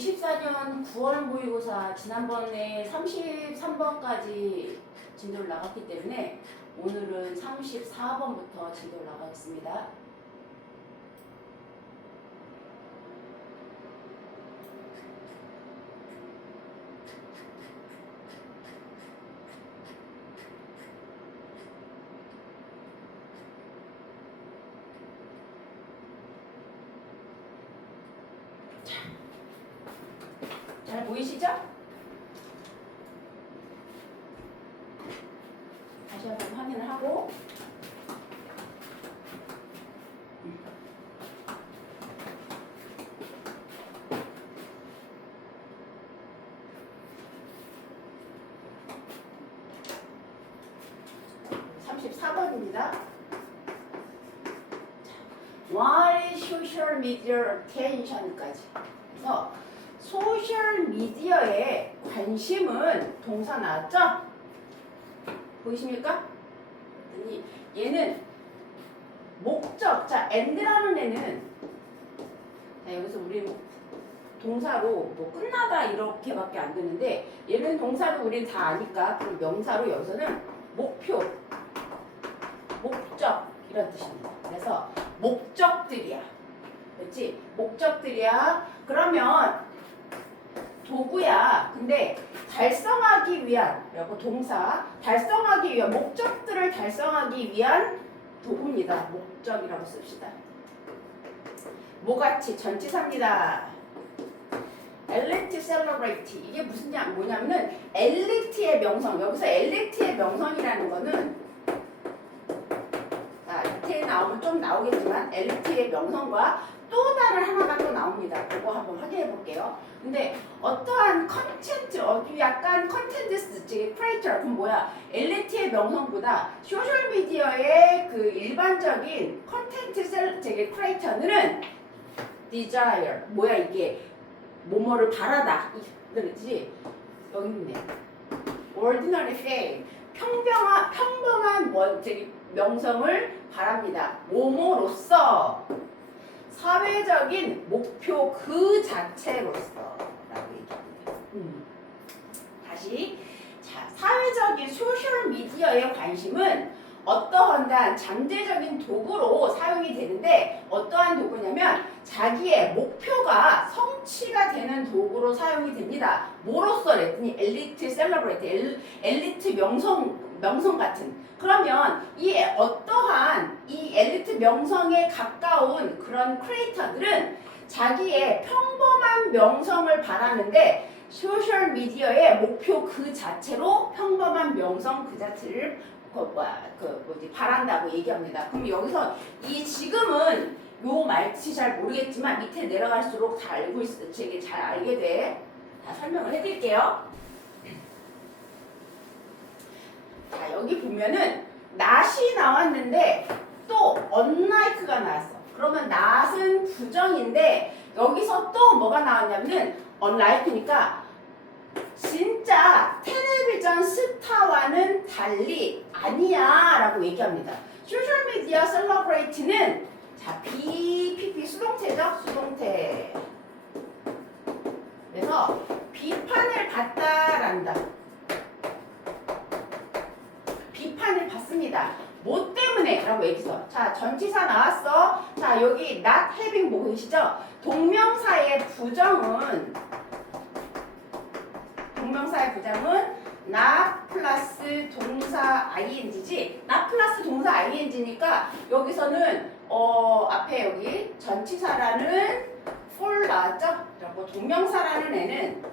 24년 9월 모의고사 지난번에 33번까지 진도를 나갔기 때문에 오늘은 34번부터 진도를 나가겠습니다. 잘 보이시죠? 다시 한번 확인을 하고 What is social media attention까지. 그래서 소셜 미디어에 관심은 동사 나왔죠? 보이십니까? 얘는 목적, 자, and라는 애는 자, 여기서 우리 동사로 뭐 끝나다 이렇게밖에 안 되는데 얘는 동사로 우린 다 아니까 그럼 명사로 여기서는 목표, 목적 이런 뜻입니다. 그래서 목적들이야. 그렇지? 목적들이야. 그러면 도구야. 근데 달성하기 위한, 라고 동사, 달성하기 위한, 목적들을 달성하기 위한 도구입니다. 목적이라고 씁시다. 뭐같이 전치사입니다. 엘리트 셀러브레이트. 이게 무슨 뭐냐면은 엘리트의 명성. 여기서 엘리트의 명성이라는 거는 자, 밑에 나오면 좀 나오겠지만 엘리트의 명성과 또 다른 하나가 또 나옵니다. 그거 한번 확인해 볼게요. 근데 어떠한 컨텐츠, 약간 컨텐츠 크리에이터, 그럼 뭐야? 엘리트의 명성보다 소셜미디어의 그 일반적인 컨텐츠 크리에이터는 desire, 뭐야 이게? 뭐뭐를 바라다. 그렇지? 여기 있네. ordinary fame, 평범한 명성을 바랍니다. 뭐뭐로써 사회적인 목표 그 자체로서 라고 얘기합니다. 다시, 자, 사회적인 소셜미디어의 관심은 어떠한 잠재적인 도구로 사용이 되는데 어떠한 도구냐면 자기의 목표가 성취가 되는 도구로 사용이 됩니다. 뭐로써 그랬더니 엘리트 셀러브레이트, 엘리트 명성 같은. 그러면 이 어떠한 이 엘리트 명성에 가까운 그런 크리에이터들은 자기의 평범한 명성을 바라는데 소셜미디어의 목표 그 자체로 평범한 명성 그 자체를 바란다고 얘기합니다. 그럼 여기서 이 지금은 요 말뜻이 잘 모르겠지만 밑에 내려갈수록 다 알고 있어. 되게 잘 알게 돼. 다 설명을 해드릴게요. 자, 여기 보면은 not이 나왔는데 또 unlike가 나왔어. 그러면 not은 부정인데 여기서 또 뭐가 나왔냐면은 unlike니까 진짜 텔레비전 스타와는 달리 아니야 라고 얘기합니다. 소셜미디어 셀러브레이트는 자, BPP 수동태죠? 수동태. 그래서 비판을 받다란다. 비판을 받습니다. 뭐 때문에? 라고 얘기해서 자, 전치사 나왔어. 자, 여기 not having 보이시죠? 동명사의 부정은 not 플러스 동사 ing지. not 플러스 동사 ing니까 여기서는 앞에 여기 전치사라는 for 나왔죠? 그리고 동명사라는 애는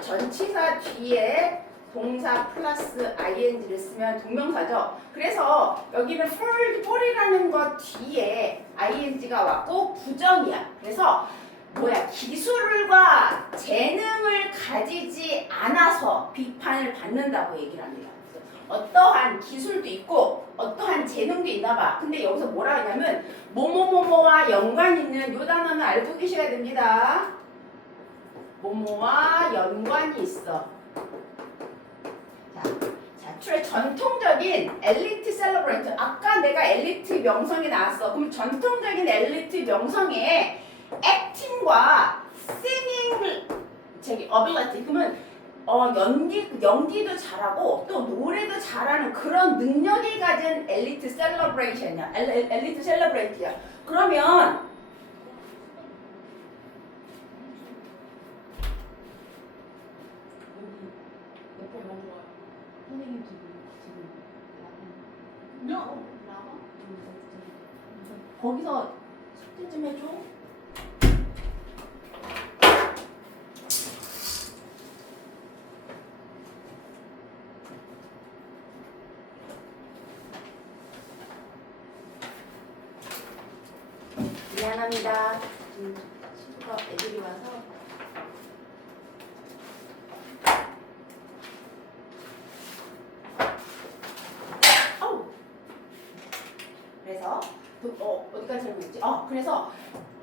전치사 뒤에 동사 플러스 ing를 쓰면 동명사죠. 그래서 여기는 for이라는 것 뒤에 ing가 왔고 부정이야. 그래서 뭐야? 기술과 재능을 가지지 않아서 비판을 받는다고 얘기를 합니다. 어떠한 기술도 있고 어떠한 재능도 있나 봐. 근데 여기서 뭐라 하냐면 뭐뭐뭐뭐와 연관 있는 요 단어는 알고 계셔야 됩니다. 뭐뭐와 연관이 있어. 자, 전통적인 엘리트 셀러브레이트. 아까 내가 엘리트 명성이 나왔어. 그럼 전통적인 엘리트 명성에 acting과 singing 저기 ability 그러면 연기도 잘하고 또 노래도 잘하는 그런 능력이 가진 엘리트 셀러브레이션이야. 엘리트 셀러브레이트야. 그러면 선생님 지금 나와? 거기서 숙제 좀 해줘. 미안합니다. 친구가 애들이 와서. 그래서 어디까지 설명했지? 그래서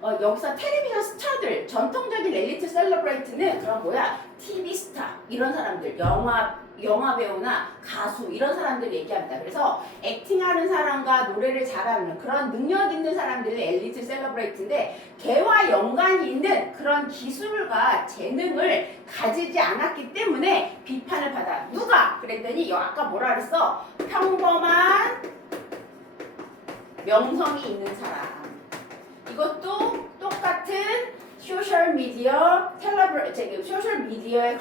여기서 텔레비전 스타들, 전통적인 엘리트 셀러브레이트는 그런 뭐야? TV 스타 이런 사람들, 영화 배우나 가수 이런 사람들 얘기합니다. 그래서 액팅하는 사람과 노래를 잘하는 그런 능력 있는 사람들이 엘리트 셀러브레이트인데 걔와 연관이 있는 그런 기술과 재능을 가지지 않았기 때문에 비판을 받아. 누가? 그랬더니 아까 뭐라 그랬어? 평범한 명성이 있는 사람. 이것도 똑같은 소셜미디어 소셜미디어의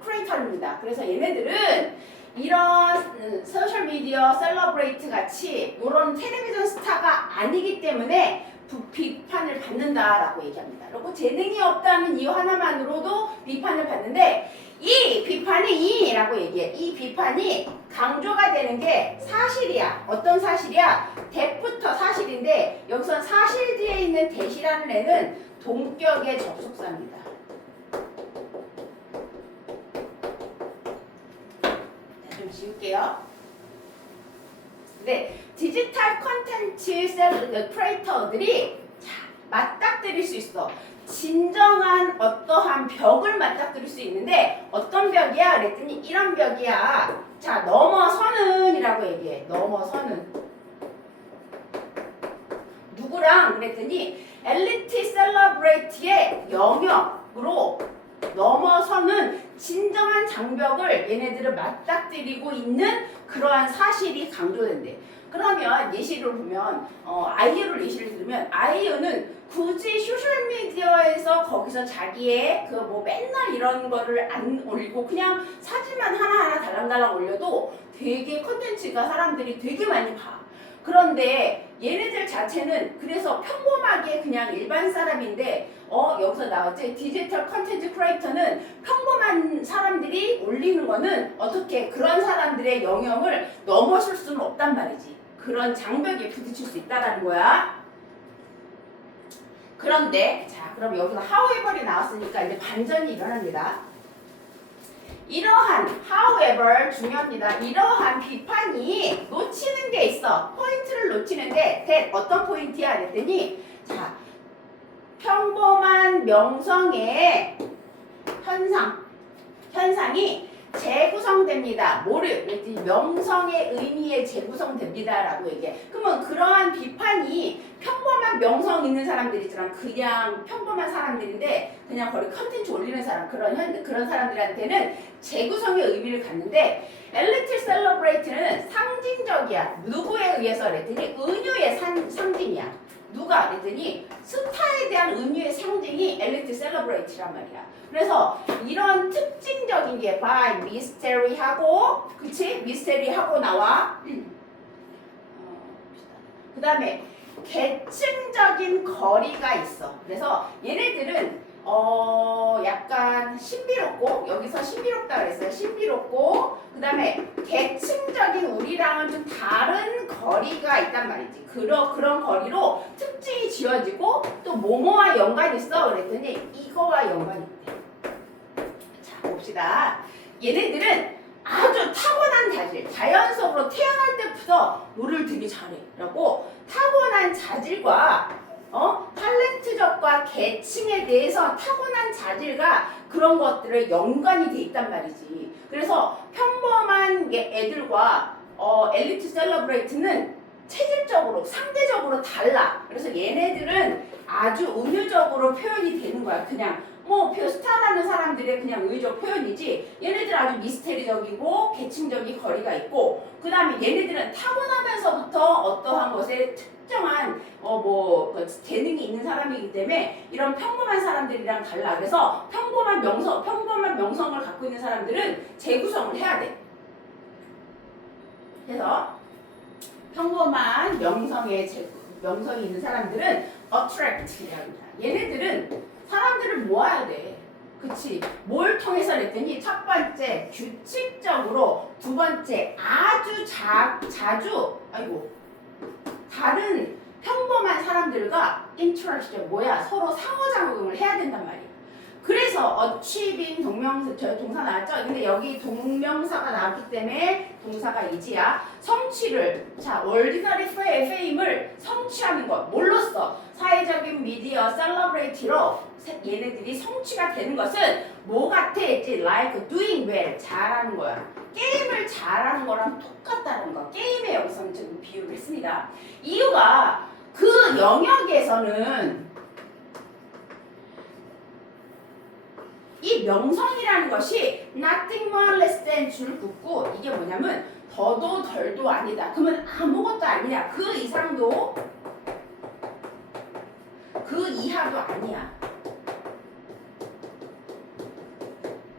크리에이터입니다. 그래서 얘네들은 이런 소셜미디어 셀러브레이트 같이 이런 텔레비전 스타가 아니기 때문에 비판을 받는다라고 얘기합니다. 그리고 재능이 없다는 이유 하나만으로도 비판을 받는데 이 비판이 라고 얘기해. 이 비판이 강조가 되는 게 사실이야. 어떤 사실이야? 대부터 사실인데 여기서 사실 뒤에 있는 대시라는 애는 동격의 접속사입니다. 자, 좀 지울게요. 네, 디지털 콘텐츠 크리에이터들이 맞닥뜨릴 수 있어. 진정한 어떠한 벽을 맞닥뜨릴 수 있는데 어떤 벽이야? 그랬더니 이런 벽이야. 자, 넘어서는 이라고 얘기해. 넘어서는 누구랑? 그랬더니 엘리트 셀러브레이트의 영역으로 넘어서는 진정한 장벽을 얘네들을 맞닥뜨리고 있는 그러한 사실이 강조된대. 그러면 예시를 보면 아이유를 예시를 들면 아이유는 굳이 소셜미디어에서 거기서 자기의 그 뭐 맨날 이런 거를 안 올리고 그냥 사진만 하나하나 달랑달랑 올려도 되게 컨텐츠가 사람들이 되게 많이 봐. 그런데 얘네들 자체는 그래서 평범하게 그냥 일반 사람인데 여기서 나왔지? 디지털 컨텐츠 크리에이터는 평범한 사람들이 올리는 거는 어떻게 그런 사람들의 영역을 넘어설 수는 없단 말이지. 그런 장벽에 부딪힐 수 있다는 거야. 그런데 자, 그럼 여기서 however이 나왔으니까 이제 반전이 일어납니다. 이러한 however 중요합니다. 이러한 비판이 놓치는 게 있어. 포인트를 놓치는데 that 어떤 포인트야? 그랬더니 자, 평범한 명성의 현상이 재구성됩니다. 뭐를? 명성의 의미에 재구성됩니다. 라고 얘기해. 그러면 그러한 비판이 평범한 명성 있는 사람들 있잖아. 그냥 평범한 사람들인데 그냥 거기 컨텐츠 올리는 사람 그런 사람들한테는 재구성의 의미를 갖는데 엘리트 셀러브레이트는 상징적이야. 누구에 의해서 그랬더니 은유의 상징이야. 누가? 그랬더니 스타에 대한 은유의 상징이 엘리트 셀러브레이트란 말이야. 그래서 이런 특징적인 게 by mystery하고 그치? mystery하고 나와. 그 다음에 계층적인 거리가 있어. 그래서 얘네들은 약간 신비롭고 여기서 신비롭다 그랬어요. 신비롭고 그 다음에 계층적인 우리랑은 좀 다른 거리가 있단 말이지. 그런 거리로 특징이 지어지고 또 뭐뭐와 연관이 있어 그랬더니 이거와 연관이 있대. 자, 봅시다. 얘네들은 아주 타고난 자질, 자연적으로 태어날 때부터 노래를 되게 잘해 라고 타고난 자질과 탤런트적과 계층에 대해서 타고난 자질과 그런 것들을 연관이 돼 있단 말이지. 그래서 평범한 애들과 엘리트 셀러브레이트는 체질적으로 상대적으로 달라. 그래서 얘네들은 아주 은유적으로 표현이 되는 거야. 그냥 뭐 스타라는 사람들의 그냥 의적 표현이지 얘네들 아주 미스테리적이고 계층적인 거리가 있고 그 다음에 얘네들은 타고나면서부터 어떠한 것에 특정한 재능이 있는 사람이기 때문에 이런 평범한 사람들이랑 달라. 그래서 평범한 명성을 갖고 있는 사람들은 재구성을 해야 돼. 그래서 평범한 명성이 있는 사람들은 attract이라고 합니다. 얘네들은 사람들을 모아야 돼. 그치? 뭘 통해서 그랬더니 첫 번째 규칙적으로, 두 번째 아주 자주 다른 평범한 사람들과 interaction 서로 상호작용을 해야 된단 말이야. 그래서 achieving 동사 나왔죠? 근데 여기 동명사가 나왔기 때문에 동사가 이지야. 성취를, ordinary fame을 성취하는 것. 뭘로써? 사회적인 미디어 셀러브레이티로 얘네들이 성취가 되는 것은 뭐 같아? like doing well, 잘하는 거야. 게임을 잘하는 거랑 똑같다는 거. 게임에 여기서는 지금 비유를 했습니다. 이유가 그 영역에서는 이 명성이라는 것이 nothing more less than 줄 긋고 이게 뭐냐면 더도 덜도 아니다. 그러면 아무것도 아니야. 그 이상도 그 이하도 아니야.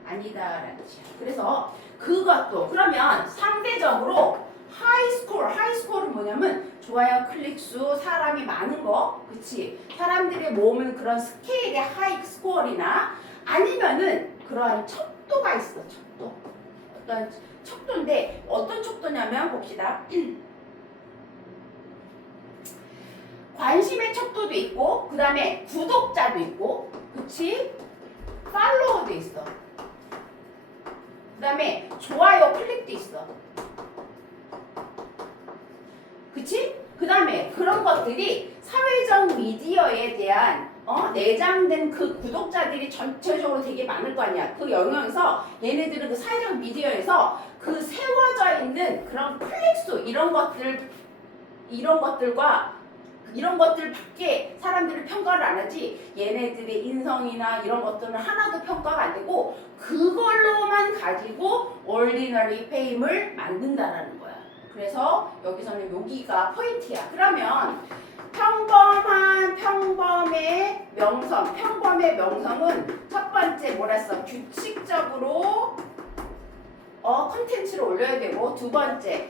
아니다라는 뜻이야. 그래서 그것도 그러면 상대적으로 하이스코어는 뭐냐면 좋아요, 클릭수, 사람이 많은 거, 그치? 사람들이 모으는 그런 스케일의 하이스코어이나 아니면은 그러한 척도가 있어. 척도. 어떤 척도인데 어떤 척도냐면 봅시다. 관심의 척도도 있고 그 다음에 구독자도 있고 그치? 팔로워도 있어. 그 다음에 좋아요 클릭도 있어. 그치? 그 다음에 그런 것들이 사회적 미디어에 대한 내장된 그 구독자들이 전체적으로 되게 많을 거 아니야. 그 영역에서 얘네들은 그 사회적 미디어에서 그 세워져 있는 그런 클릭수 이런 것들밖에 사람들이 평가를 안 하지. 얘네들의 인성이나 이런 것들은 하나도 평가가 안 되고 그걸로만 가지고 ordinary fame을 만든다라는 거야. 그래서 여기서는 여기가 포인트야. 그러면 평범의 명성은 첫 번째 뭐라 했어? 규칙적으로 콘텐츠를 올려야 되고 두 번째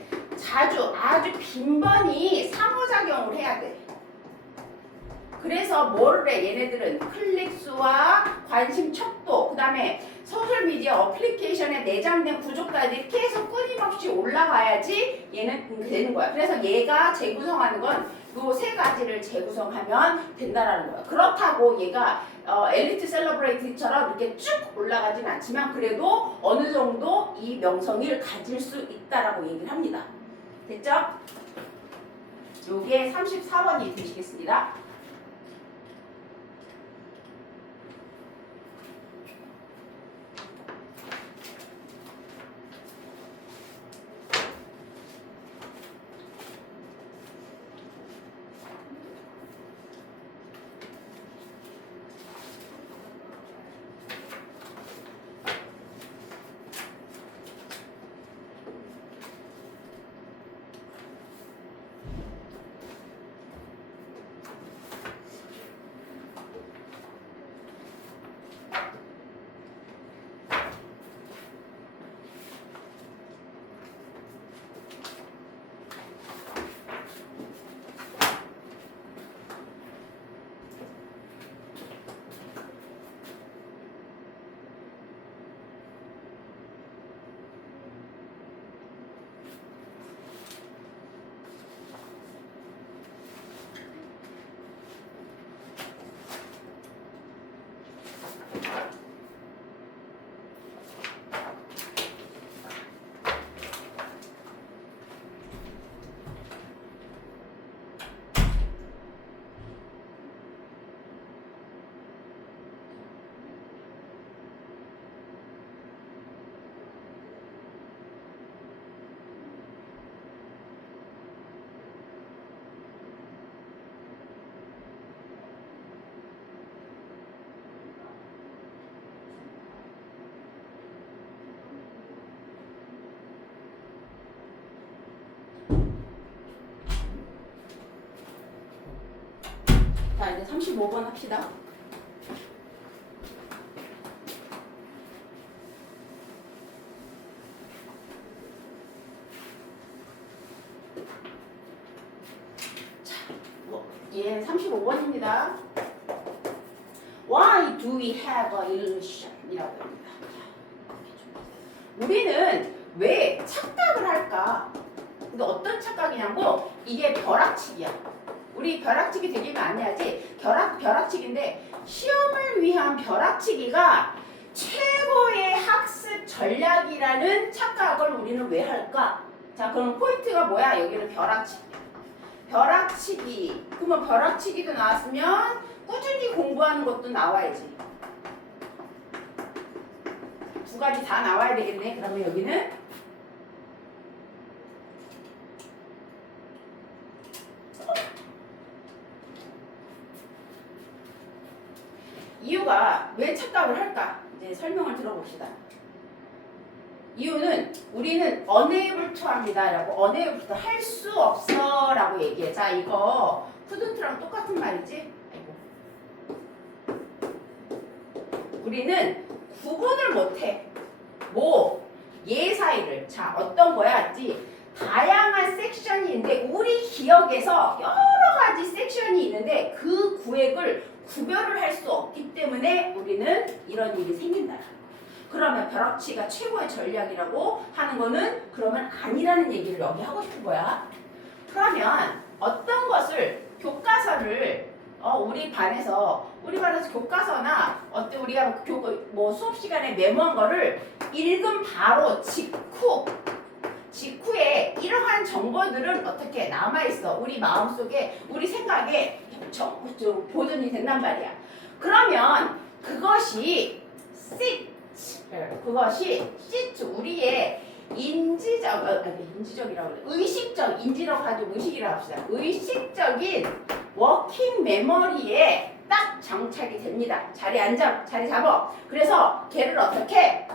아주 빈번히 상호작용을 해야 돼. 그래서 뭐를 해? 얘네들은 클릭수와 관심 척도 그 다음에 소셜미디어 어플리케이션에 내장된 구독자들이 계속 끊임없이 올라가야지 얘는 되는 거야. 그래서 얘가 재구성하는 건 요 세 가지를 재구성하면 된다라는 거야. 그렇다고 얘가 엘리트 셀러브레이트처럼 이렇게 쭉 올라가진 않지만 그래도 어느 정도 이 명성을 가질 수 있다라고 얘기를 합니다. 됐죠? 요게 34번이 되시겠습니다. 자, 이제 35번 합시다. 예, 35번입니다. Why do we have an illusion? 이라고 합니다. 우리는 왜 착각을 할까? 근데 어떤 착각이냐고, 이게 벼락치기야. 우리 벼락치기 되게 많이 하지? 벼락치기인데, 시험을 위한 벼락치기가 최고의 학습 전략이라는 착각을 우리는 왜 할까? 자, 그럼 포인트가 뭐야? 여기는 벼락치기. 벼락치기. 그러면 벼락치기도 나왔으면 꾸준히 공부하는 것도 나와야지. 두 가지 다 나와야 되겠네. 그러면 여기는 이유가 왜 착각을 할까? 이제 설명을 들어봅시다. 이유는 우리는 unable to 합니다. 라고 unable to 할 수 없어 라고 얘기해. 자, 이거 couldn't랑 똑같은 말이지? 아이고. 우리는 구분을 못해. 얘 사이를. 자, 어떤 거야? 다양한 섹션이 있는데 우리 기억에서 여러 가지 섹션이 있는데 그 구획을 구별을 할 수 없기 때문에 우리는 이런 일이 생긴다. 그러면 벼락치기가 최고의 전략이라고 하는 거는 그러면 아니라는 얘기를 여기 하고 싶은 거야. 그러면 어떤 것을 교과서를 우리 반에서 교과서나 우리가 수업 시간에 메모한 거를 읽은 바로 직후에 이러한 정보들은 어떻게 남아있어. 우리 마음속에, 우리 생각에 보존이 된단 말이야. 그러면 그것이 우리의 인지라고 가지고 의식이라고 합시다. 의식적인 워킹 메모리에 딱 장착이 됩니다. 자리 잡아. 그래서 걔를 어떻게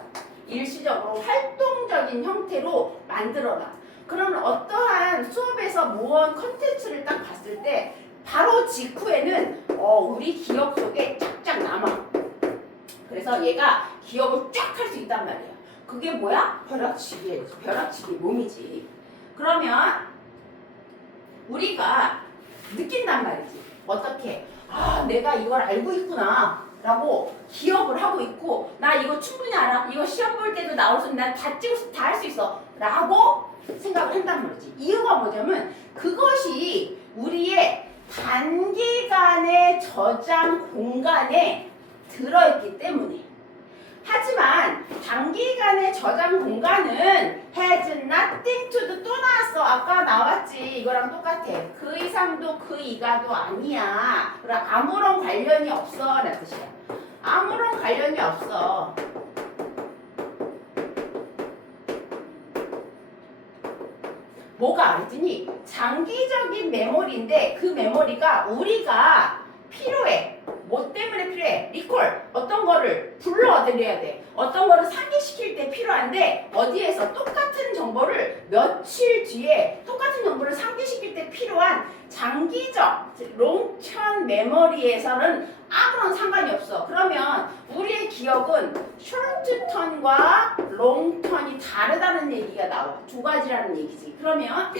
일시적으로 활동적인 형태로 만들어라. 그러면 어떠한 수업에서 모은 컨텐츠를 딱 봤을 때 바로 직후에는 우리 기억 속에 쫙쫙 남아. 그래서 얘가 기억을 쫙 할 수 있단 말이야. 그게 뭐야? 벼락치기 몸이지. 그러면 우리가 느낀단 말이지. 어떻게? 내가 이걸 알고 있구나 라고 기억을 하고 있고, 나 이거 충분히 알아. 이거 시험 볼 때도 나올 수 있는, 난 다 할 수 있어 라고 생각을 한단 말이지. 이유가 뭐냐면 그것이 우리의 단기간의 저장 공간에 들어있기 때문에. 하지만 단기간의 저장 공간은 has nothing to do. 또 나왔어. 아까 나왔지. 이거랑 똑같아. 그 이상도 그 이하도 아니야. 그럼 아무런 관련이 없어 라는 뜻이야. 아무런 관련이 없어. 뭐가 그랬더니 장기적인 메모리인데 그 메모리가 우리가 필요해. 뭐 때문에 필요해? 리콜. 어떤 거를 불러들여야 돼. 어떤 거를 상기시킬 때 필요한데 어디에서 똑같은 정보를 며칠 뒤에 똑같은 정보를 상기시킬 때 필요한 장기적 롱턴 메모리에서는 아무런 상관이 없어. 그러면 우리의 기억은 숏턴과 롱턴이 다르다는 얘기가 나와. 두 가지라는 얘기지. 그러면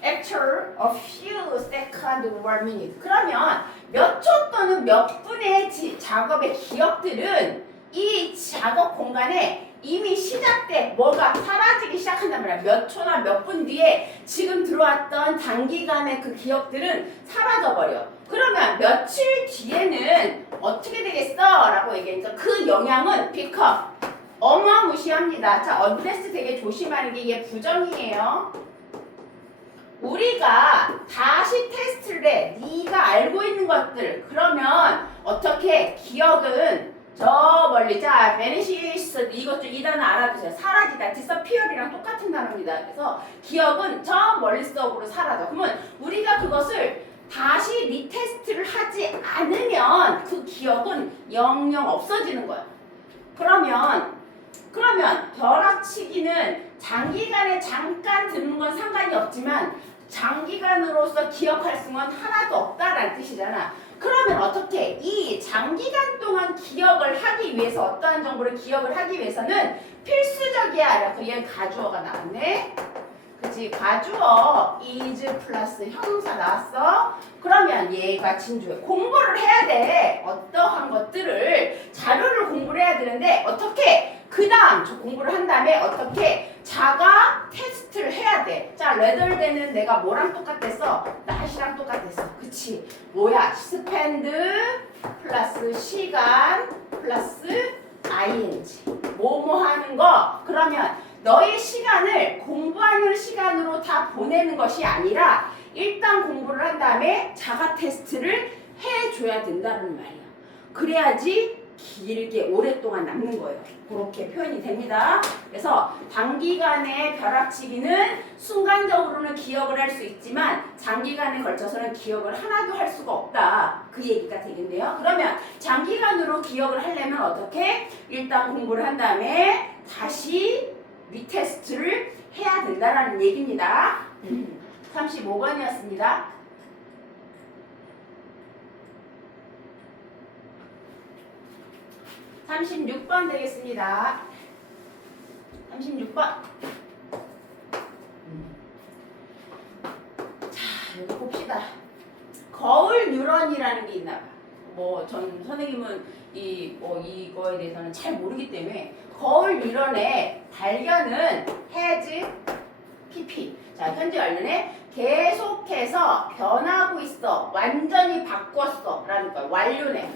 after a few seconds or minutes. 그러면 몇 초 또는 몇 분의 작업의 기억들은 이 작업 공간에 이미 시작돼 뭐가 사라지기 시작한단 말이야. 몇 초나 몇 분 뒤에 지금 들어왔던 단기간의 그 기억들은 사라져버려. 그러면 며칠 뒤에는 어떻게 되겠어? 라고 얘기하니까 그 영향은 become 어마무시합니다. 자, 어드레스 되게 조심하는 게 이게 부정이에요. 우리가 다시 테스트를 해. 네가 알고 있는 것들. 그러면 어떻게 기억은 저 멀리. 자, vanishes. 이것 좀 이 단어 알아두세요. 사라지다. disappear이랑 똑같은 단어입니다. 그래서 기억은 저 멀리속으로 사라져. 그러면 우리가 그것을 다시 리테스트를 하지 않으면 그 기억은 영영 없어지는 거야. 그러면 그러면 벼락치기는 장기간에 잠깐 듣는 건 상관이 없지만 장기간으로서 기억할 수는 하나도 없다라는 뜻이잖아. 그러면 어떻게 이 장기간 동안 기억을 하기 위해서 어떠한 정보를 기억을 하기 위해서는 필수적이야. 그래서 얘는 가주어가 나왔네. 그치? 가주어 is 플러스 형용사 나왔어. 그러면 얘가 진주에 공부를 해야 돼. 어떠한 것들을 자료를 공부를 해야 되는데 어떻게? 그 다음 공부를 한 다음에 어떻게? 자가 테스트를 해야 돼. 자, 레덜대는 내가 뭐랑 똑같았어? not이랑 똑같았어. 그치? 뭐야? spend 플러스 시간 플러스 ing. 뭐뭐 하는 거. 그러면 너의 시간을 공부하는 시간으로 다 보내는 것이 아니라 일단 공부를 한 다음에 자가 테스트를 해줘야 된다는 말이야. 그래야지 길게 오랫동안 남는 거예요. 그렇게 표현이 됩니다. 그래서 단기간에 벼락치기는 순간적으로는 기억을 할 수 있지만 장기간에 걸쳐서는 기억을 하나도 할 수가 없다. 그 얘기가 되겠네요. 그러면 장기간으로 기억을 하려면 어떻게? 일단 공부를 한 다음에 다시 리테스트를 해야 된다는 얘기입니다. 35번이었습니다. 36번 되겠습니다. 36번. 자, 여기 봅시다. 거울 뉴런이라는 게 있나 봐. 전 선생님은 이거에 대해서는 잘 모르기 때문에 거울 뉴런의 발견은 has pp. 자, 현재 완료네. 계속해서 변하고 있어. 완전히 바꿨어. 라는 거야. 완료네.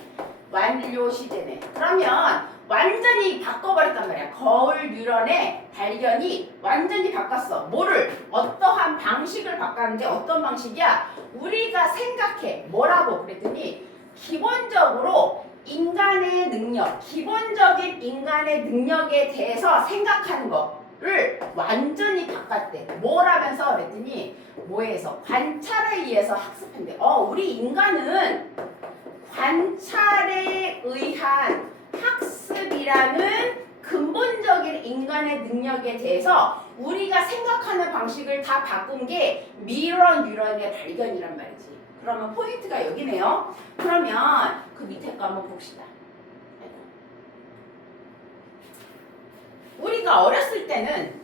완료 시제네. 그러면 완전히 바꿔버렸단 말이야. 거울 뉴런의 발견이 완전히 바꿨어. 뭐를? 어떠한 방식을 바꿨는데 어떤 방식이야? 우리가 생각해. 뭐라고 그랬더니 기본적으로 인간의 능력, 기본적인 인간의 능력에 대해서 생각하는 거를 완전히 바꿨대. 뭐라면서 그랬더니 뭐에서? 관찰에 의해서 학습한대. 우리 인간은 관찰에 의한 학습이라는 근본적인 인간의 능력에 대해서 우리가 생각하는 방식을 다 바꾼 게 미러 뉴런의 발견이란 말이지. 그러면 포인트가 여기네요. 그러면 그 밑에 거 한번 봅시다. 우리가 어렸을 때는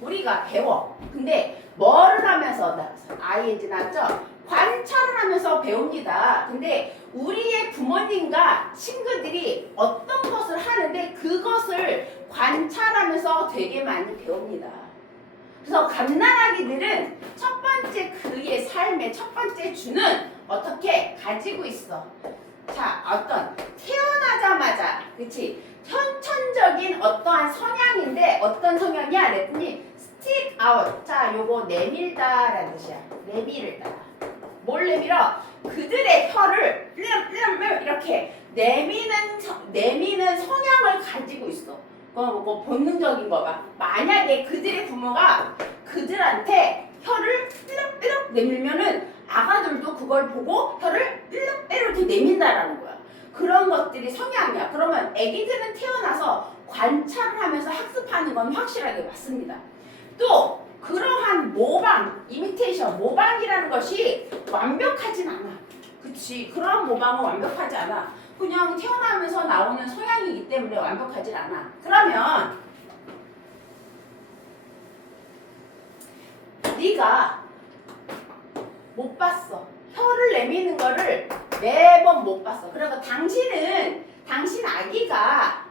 우리가 배워. 근데 뭐를 하면서 ing 나왔죠? 관찰을 하면서 배웁니다. 근데 우리의 부모님과 친구들이 어떤 것을 하는데 그것을 관찰하면서 되게 많이 배웁니다. 그래서 갓난아기들은 첫 번째 그의 삶의 첫 번째 주는 어떻게 가지고 있어. 자, 어떤 태어나자마자 그치 선천적인 어떠한 성향인데 어떤 성향이야? 그랬더니 stick out. 자, 요거 내밀다라는 뜻이야. 내밀다. 뭘 내밀어? 그들의 혀를 이렇게 내미는 성향을 가지고 있어. 뭐 본능적인 거 봐. 만약에 그들의 부모가 그들한테 혀를 삐럭삐럭 내밀면은 아가들도 그걸 보고 혀를 이렇게 내민다라는 거야. 그런 것들이 성향이야. 그러면 애기들은 태어나서 관찰을 하면서 학습하는 건 확실하게 맞습니다. 또 그러한 모방, 이미테이션, 모방이라는 것이 완벽하진 않아. 그치? 그런 모방은 완벽하지 않아. 그냥 태어나면서 나오는 성향이기 때문에 완벽하진 않아. 그러면 네가 못 봤어. 혀를 내미는 거를 매번 못 봤어. 그래서 당신 아기가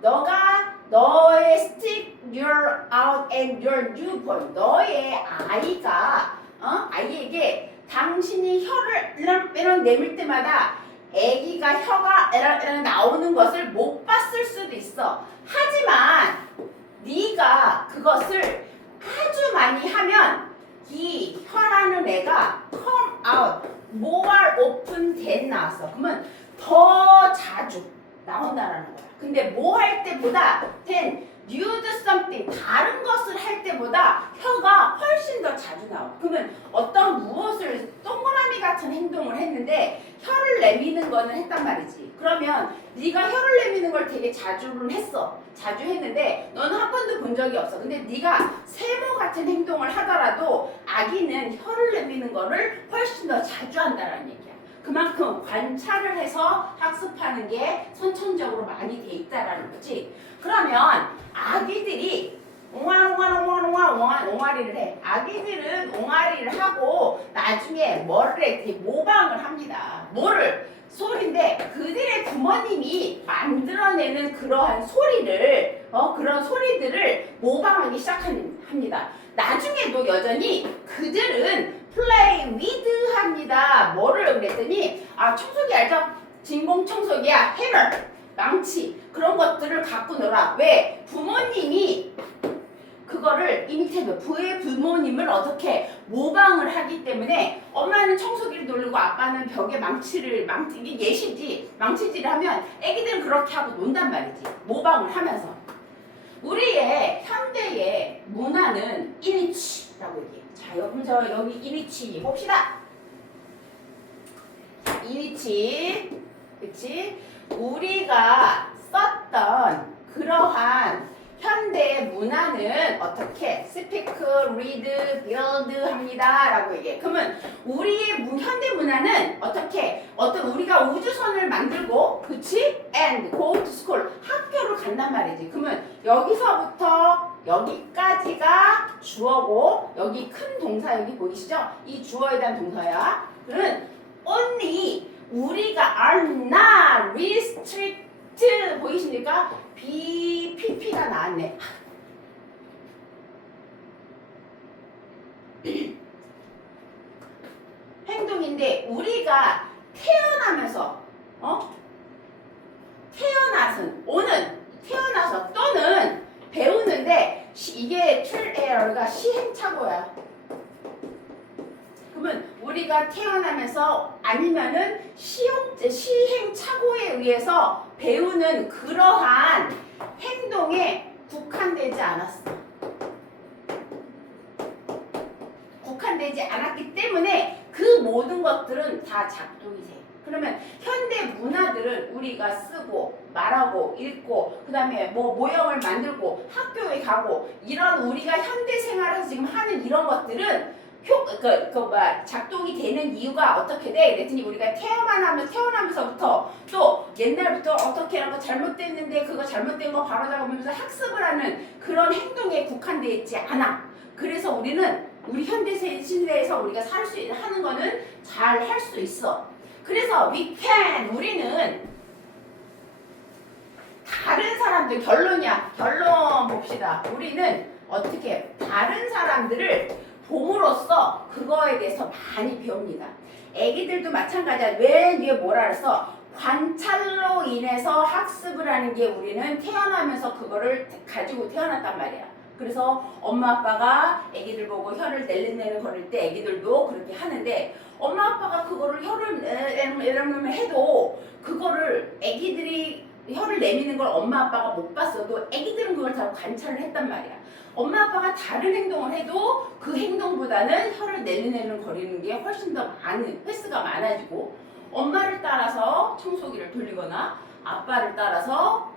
너가 너의 stick your out and your newborn 너의 아이가 아이에게 당신이 혀를 이런 내밀 때마다 아기가 혀가 이런 나오는 것을 못 봤을 수도 있어. 하지만 네가 그것을 아주 많이 하면 이 혀라는 애가 come out, more often than 나왔어. 그러면 더 자주 나온다라는 거야. 근데 뭐 할 때보다 than you do something 다른 것을 할 때보다 혀가 훨씬 더 자주 나와. 그러면 어떤 무엇을 동그라미 같은 행동을 했는데 혀를 내미는 거는 했단 말이지. 그러면 네가 혀를 내미는 걸 되게 자주는 했어. 자주 했는데 너는 한 번도 본 적이 없어. 근데 네가 세모 같은 행동을 하더라도 아기는 혀를 내미는 거를 훨씬 더 자주 한다는 얘기야. 그만큼 관찰을 해서 학습하는 게 선천적으로 많이 돼 있다라는 거지. 그러면 아기들이 옹알이를 해. 아기들은 옹알이를 하고 나중에 뭐를 해? 모방을 합니다. 뭐를? 소리인데 그들의 부모님이 만들어내는 그러한 소리를 그런 소리들을 모방하기 시작합니다. 나중에도 여전히 그들은 play with 합니다. 뭐를 그랬더니 청소기 알죠? 진공 청소기야. 해머, 망치 그런 것들을 갖고 놀아. 왜? 부모님이 그거를 이미테이트, 부의 부모님을 어떻게 모방을 하기 때문에 엄마는 청소기를 돌리고 아빠는 벽에 이게 예시지. 망치질을 하면 애기들은 그렇게 하고 논단 말이지. 모방을 하면서. 우리의 현대의 문화는 이니치라고 얘기해. 자, 여기 이니치 봅시다. 이니치, 그치? 우리가 썼던 그러한 현대 문화는 어떻게 speak, read, build 합니다 라고 얘기해. 그러면 우리의 현대 문화는 어떻게 우리가 우주선을 만들고 그치? and go to school 학교를 간단 말이지. 그러면 여기서부터 여기까지가 주어고 여기 큰 동사 여기 보이시죠? 이 주어에 대한 동사야. 그러면 only 우리가 are not restrict 보이십니까? BPP가 나왔네. 행동인데 우리가 태어나면서 태어나서 또는 배우는데 이게 출애가 시행착오야. 그러면 우리가 태어나면서 아니면은 시행착오에 의해서 배우는 그러한 행동에 국한되지 않았어. 국한되지 않았기 때문에 그 모든 것들은 다 작동이 돼. 그러면 현대 문화들은 우리가 쓰고 말하고 읽고 그 다음에 모형을 만들고 학교에 가고 이런 우리가 현대 생활에서 지금 하는 이런 것들은 작동이 되는 이유가 어떻게 돼? 그랬더니 우리가 태어나면서부터 또 옛날부터 어떻게 하고 잘못됐는데 그거 잘못된 거 바로잡으면서 학습을 하는 그런 행동에 국한되어 있지 않아. 그래서 우리는 우리 현대 시대에서 우리가 하는 거는 잘 할 수 있어. 그래서 우리는 다른 사람들 결론 봅시다. 우리는 어떻게 다른 사람들을 봄으로써 그거에 대해서 많이 배웁니다. 애기들도 마찬가지야. 왜 이게 뭐라 그랬어? 관찰로 인해서 학습을 하는 게 우리는 태어나면서 그거를 가지고 태어났단 말이야. 그래서 엄마 아빠가 애기들 보고 혀를 내리내는 거릴 때 애기들도 그렇게 하는데 엄마 아빠가 그거를 혀를 내리내면 해도 그거를 애기들이 혀를 내미는 걸 엄마 아빠가 못 봤어도 애기들은 그걸 다 관찰을 했단 말이야. 엄마 아빠가 다른 행동을 해도 그 행동보다는 혀를 내리내는 거리는 게 훨씬 더 많은 횟수가 많아지고 엄마를 따라서 청소기를 돌리거나 아빠를 따라서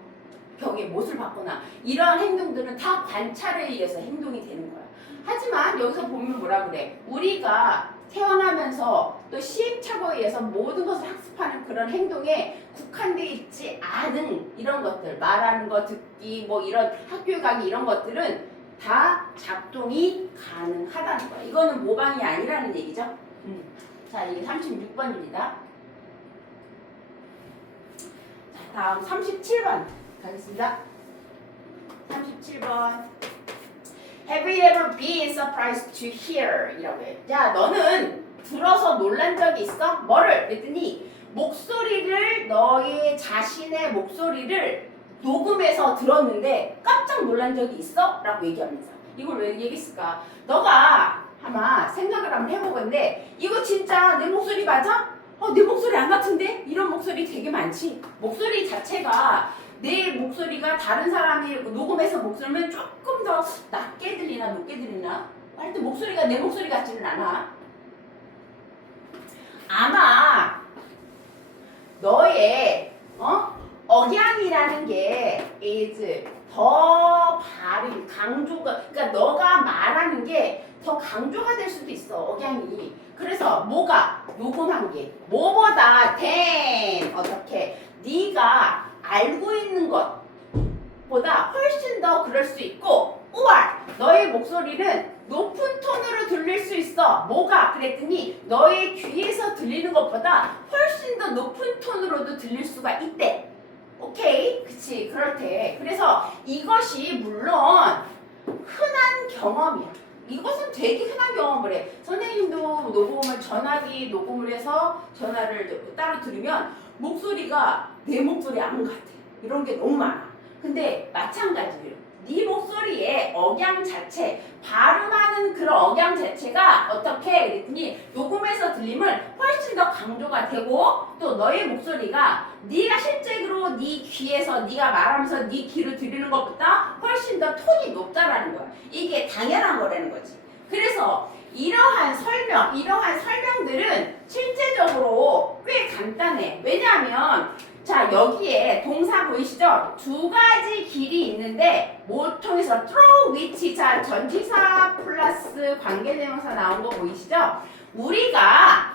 벽에 못을 박거나 이러한 행동들은 다 관찰에 의해서 행동이 되는 거야. 하지만 여기서 보면 뭐라 그래? 우리가 태어나면서 또 시행착오에 의해서 모든 것을 학습하는 그런 행동에 국한되어 있지 않은 이런 것들, 말하는 거, 듣기, 이런 학교 가기 이런 것들은 다 작동이 가능하다는 거야. 이거는 모방이 아니라는 얘기죠. 자, 이게 36번입니다. 자, 다음 37번 가겠습니다. 37번. Have you ever been surprised to hear? 이라고 해. 야, 너는 들어서 놀란 적이 있어? 뭐를? 그랬더니 목소리를 너의 자신의 목소리를 녹음해서 들었는데 깜짝 놀란 적이 있어? 라고 얘기하면서 이걸 왜 얘기했을까? 너가 아마 생각을 한번 해보건데 이거 진짜 내 목소리 맞아? 내 목소리 안 같은데? 이런 목소리 되게 많지? 목소리 자체가 내 목소리가 다른 사람이 녹음해서 목소리면 조금 더 낮게 들리나 높게 들리나? 하여튼 목소리가 내 목소리 같지는 않아. 아마 너의 억양이라는 게 is 더 발음 강조가 그러니까 너가 말하는 게 더 강조가 될 수도 있어 억양이. 그래서 뭐가 녹음한 게 뭐보다 than 어떻게 네가 알고 있는 것보다 훨씬 더 그럴 수 있고 or 너의 목소리는 높은 톤으로 들릴 수 있어. 뭐가? 그랬더니 너의 귀에서 들리는 것보다 훨씬 더 높은 톤으로도 들릴 수가 있대. 오케이? 그치? 그렇대. 그래서 이것이 물론 흔한 경험이야. 이것은 되게 흔한 경험을 해. 선생님도 녹음을 전화기 녹음을 해서 전화를 따로 들으면 목소리가 내 목소리 안 같아. 이런 게 너무 많아. 근데 마찬가지예요. 네 목소리의 억양 자체, 발음하는 그런 억양 자체가 어떻게 그랬더니 녹음해서 들림은 훨씬 더 강조가 되고 또 너의 목소리가 네가 실제로 네 귀에서 네가 말하면서 네 귀로 들리는 것보다 훨씬 더 톤이 높다라는 거야. 이게 당연한 거라는 거지. 그래서 이러한 설명들은 실제적으로 꽤 간단해. 왜냐하면 자 여기에 동사 보이시죠? 두 가지 길이 있는데 뭐 통해서 through which 자 전치사 플러스 관계대명사 나온 거 보이시죠? 우리가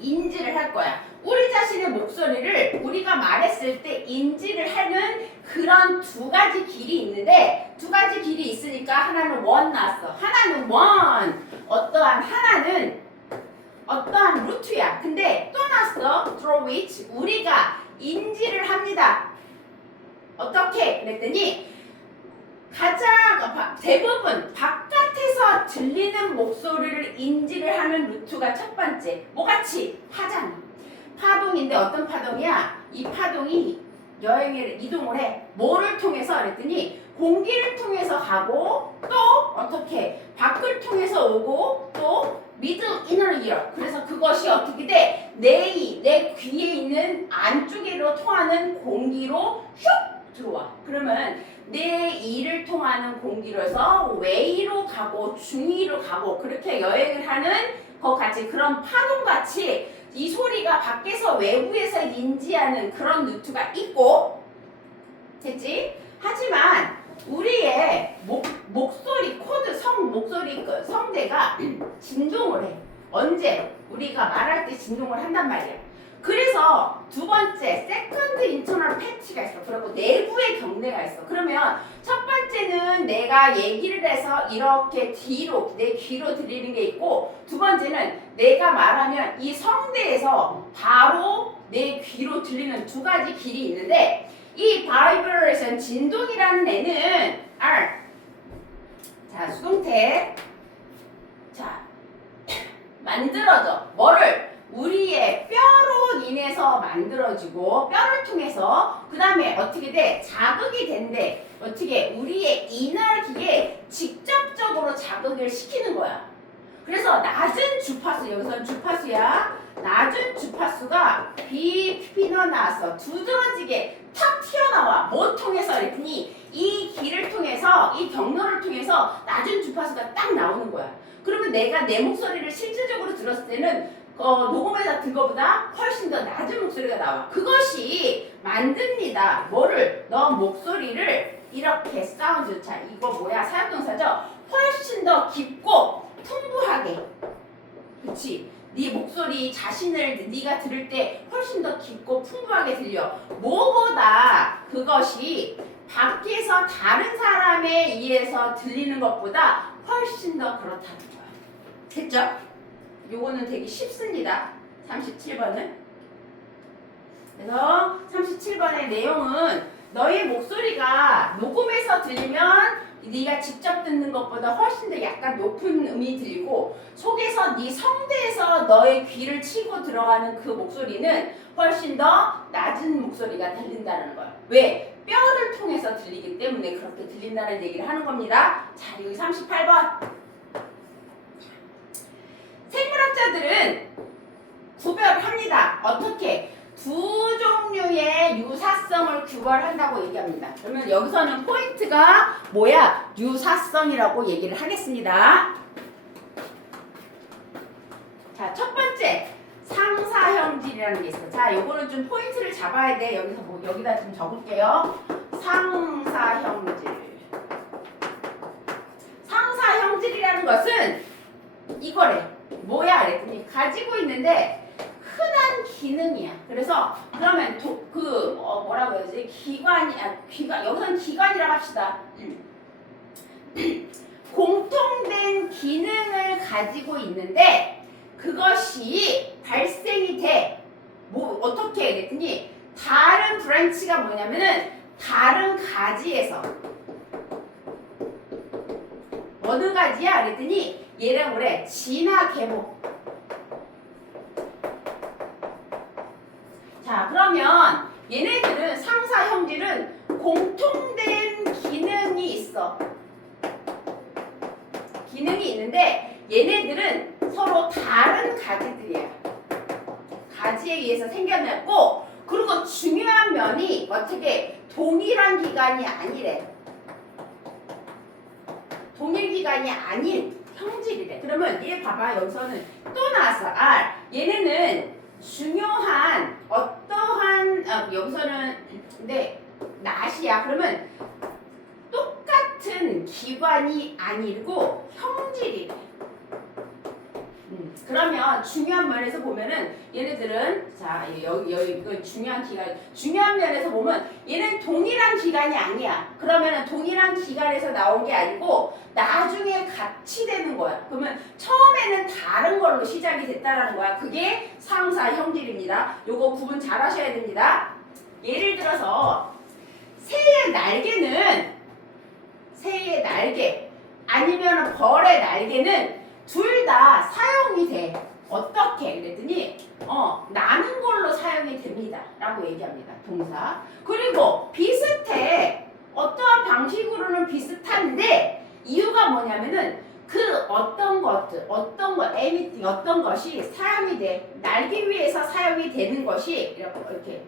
인지를 할 거야. 우리 자신의 목소리를 우리가 말했을 때 인지를 하는 그런 두 가지 길이 있는데 두 가지 길이 있으니까 하나는 원 나왔어. 하나는 원 어떠한 루트야. 근데 또 나왔어. through which 우리가 인지를 합니다. 어떻게? 그랬더니 가장 대부분 바깥에서 들리는 목소리를 인지를 하는 루트가 첫 번째. 뭐같이? 파동인데 어떤 파동이야? 이 파동이 여행을 이동을 해. 뭐를 통해서? 그랬더니 공기를 통해서 가고 또 어떻게? 밖을 통해서 오고 또 middle inner ear. 그래서 그것이 어떻게 돼? 내 귀에 있는 안쪽으로 통하는 공기로 슉 들어와. 그러면 내 이를 통하는 공기로서 외로 가고 중위로 가고 그렇게 여행을 하는 것 같이 그런 파동같이 이 소리가 밖에서 외부에서 인지하는 그런 루트가 있고 됐지? 하지만 우리의 목소리 코드 목소리 성대가 진동을 해. 언제? 우리가 말할 때 진동을 한단 말이야. 그래서 두 번째 세컨드 인터널 패치가 있어. 그리고 내부의 경례가 있어. 그러면 첫 번째는 내가 얘기를 해서 이렇게 뒤로 내 귀로 들리는 게 있고 두 번째는 내가 말하면 이 성대에서 바로 내 귀로 들리는 두 가지 길이 있는데 이 바이브레이션 진동이라는 애는 자 수동태 자 만들어져. 뭐를? 우리의 뼈로 인해서 만들어지고 뼈를 통해서 그 다음에 어떻게 돼? 자극이 된대. 어떻게? 우리의 이너기에 직접적으로 자극을 시키는 거야. 그래서 낮은 주파수, 여기서는 주파수야. 낮은 주파수가 비피너 나왔어. 두드러지게 탁 튀어나와. 뭐 통해서? 그랬더니 이 길을 통해서 이 경로를 통해서 낮은 주파수가 딱 나오는 거야. 그러면 내가 내 목소리를 실질적으로 들었을 때는 녹음에다 든 것보다 훨씬 더 낮은 목소리가 나와. 그것이 만듭니다. 뭐를? 너 목소리를 이렇게 사운드. 자, 이거 뭐야? 사역동사죠? 훨씬 더 깊고 풍부하게. 그치? 네 목소리 자신을 네가 들을 때 훨씬 더 깊고 풍부하게 들려. 뭐보다 그것이 밖에서 다른 사람에 의해서 들리는 것보다 훨씬 더 그렇다는 거야. 됐죠? 요거는 되게 쉽습니다. 37번은. 그래서 37번의 내용은 너의 목소리가 녹음해서 들리면 네가 직접 듣는 것보다 훨씬 더 약간 높은 음이 들리고 속에서 네 성대에서 너의 귀를 치고 들어가는 그 목소리는 훨씬 더 낮은 목소리가 들린다는 거야. 왜? 뼈를 통해서 들리기 때문에 그렇게 들린다는 얘기를 하는 겁니다. 자, 여기 38번. 생물학자들은 구별을 합니다. 어떻게? 두 종류의 유사성을 구별한다고 얘기합니다. 그러면 여기서는 포인트가 뭐야? 유사성이라고 얘기를 하겠습니다. 자, 첫 번째. 형질이라는 게 있어. 자, 요거는 좀 포인트를 잡아야 돼. 여기서 뭐 여기다 좀 적을게요. 상사 형질. 상사 형질이라는 것은 이거래. 뭐야? 그랬더니 가지고 있는데 흔한 기능이야. 그래서 그러면 뭐라고 해야지? 기관 여기서는 기관이라고 합시다. 공통된 기능을 가지고 있는데 그것이 발생이 돼. 뭐 어떻게 그랬더니 다른 브랜치가 뭐냐면은 다른 가지에서 어느 가지야? 그랬더니 얘랑 그래 진화 계복. 자, 그러면 얘네들은 상사 형질은 공통된 기능이 있어. 기능이 있는데 얘네들은 서로 다른 가지들이야. 가지에 의해서 생겨났고, 그리고 중요한 면이 어떻게 동일한 기관이 아니래. 동일 기관이 아닌 형질이래. 그러면 얘 봐봐. 여기서는 또 나왔어. 얘네는 중요한 어떠한 여기서는 근데 낫이야. 그러면 똑같은 기관이 아니고 형질이래. 그러면 중요한 면에서 보면은 얘네들은 자 여기 이거 중요한 면에서 보면 얘는 동일한 기관이 아니야. 그러면은 동일한 기관에서 나온 게 아니고 나중에 같이 되는 거야. 그러면 처음에는 다른 걸로 시작이 됐다라는 거야. 그게 상사 형질입니다. 요거 구분 잘 하셔야 됩니다. 예를 들어서 새의 날개 아니면 벌의 날개는 둘 다 사용이 돼. 어떻게? 그랬더니 나는 걸로 사용이 됩니다 라고 얘기합니다. 동사. 그리고 비슷해. 어떠한 방식으로는 비슷한데 이유가 뭐냐면은 그 어떤 것이 사용이 돼. 날기 위해서 사용이 되는 것이 이렇게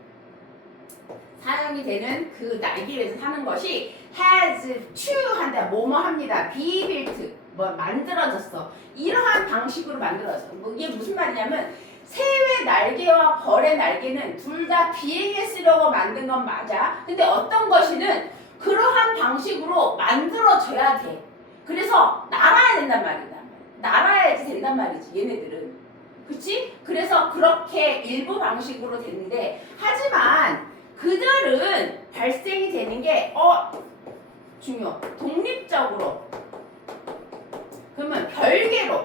사용이 되는 그 날기 위해서 사는 것이 has to 한다. 뭐뭐 합니다. be built. 뭐 만들어졌어. 이러한 방식으로 만들어졌어. 이게 무슨 말이냐면 새의 날개와 벌의 날개는 둘 다 비행에 쓰려고 만든 건 맞아. 근데 어떤 것이는 그러한 방식으로 만들어져야 돼. 그래서 날아야 된단 말이다. 날아야지 된단 말이지 얘네들은. 그치? 그래서 그렇게 일부 방식으로 되는데 하지만 그들은 발생이 되는 게 독립적으로. 그러면 별개로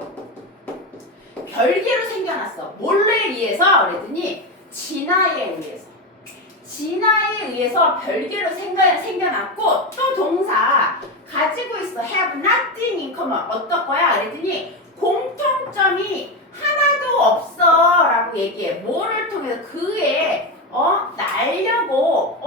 생겨났어. 뭘로 의해서? 그랬더니 진화에 의해서 별개로 생겨났고 또 동사 가지고 있어. have nothing in common. 어떨 거야? 그랬더니 공통점이 하나도 없어 라고 얘기해. 뭐를 통해서? 그에 날려고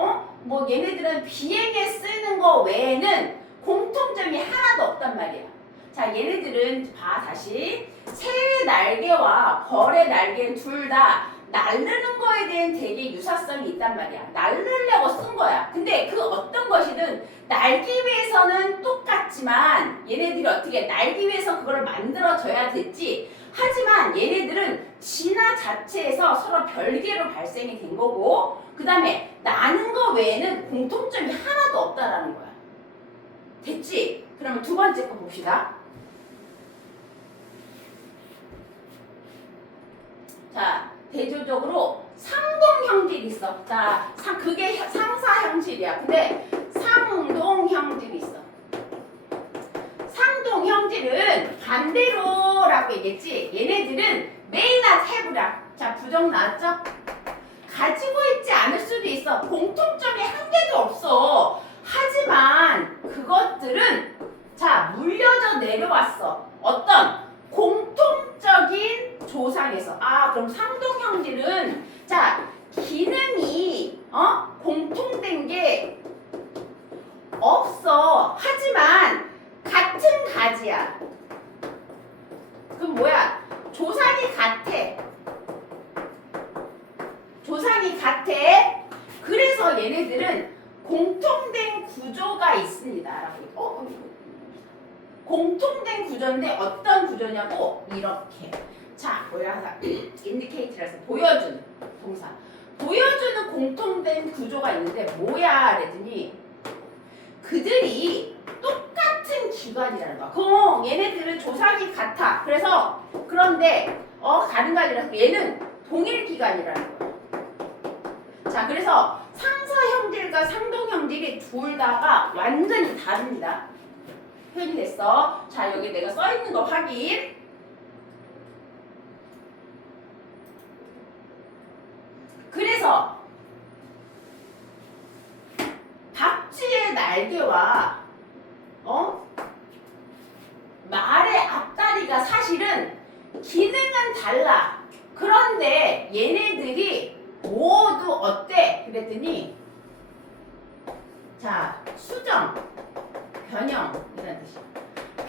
뭐 얘네들은 비행에 쓰는 거 외에는 공통점이 하나도 없단 말이야. 자, 얘네들은 다시 새의 날개와 벌의 날개는 둘 다 날르는 거에 대한 되게 유사성이 있단 말이야. 날르려고 쓴 거야. 근데 그 어떤 것이든 날기 위해서는 똑같지만 얘네들이 어떻게 날기 위해서 그걸 만들어져야 됐지. 하지만 얘네들은 진화 자체에서 서로 별개로 발생이 된 거고 그 다음에 나는 거 외에는 공통점이 하나도 없다라는 거야. 됐지? 그러면 두 번째 거 봅시다. 자, 대조적으로 상동 형질이 있어. 자, 그게 상사 형질이야. 근데 상동 형질이 있어. 상동 형질은 반대로라고 얘기했지. 얘네들은 may not have라. 자, 부정 나왔죠? 가지고 있지 않을 수도 있어. 공통점이 한 개도 없어. 하지만 그것들은 자, 물려져 내려왔어. 어떤 공통적인 조상에서. 그럼 상동 형질은 자, 기능이 공통된 게 없어. 하지만 같은 가지야. 그럼 뭐야? 조상이 같아. 그래서 얘네들은 공통된 구조가 있습니다. 공통된 구조인데 어떤 구조냐고 이렇게. 자, 뭐야? 인디케이트라서 보여주는. 동사. 보여주는 공통된 구조가 있는데 뭐야? 그랬더니 그들이 똑같은 기관이라는 거야. 그럼 얘네들은 조상이 같아. 그래서 그런데 다른 거 아니라 얘는 동일 기관이라는 거야. 자, 그래서 상사 형질과 상동 형질이 둘 다가 완전히 다릅니다. 표현이 됐어. 자, 여기 내가 써 있는 거 확인. 그래서 박쥐의 날개와 말의 앞다리가 사실은 기능은 달라. 그런데 얘네들이 모두 어때? 그랬더니 자, 수정, 변형 이런 뜻이야.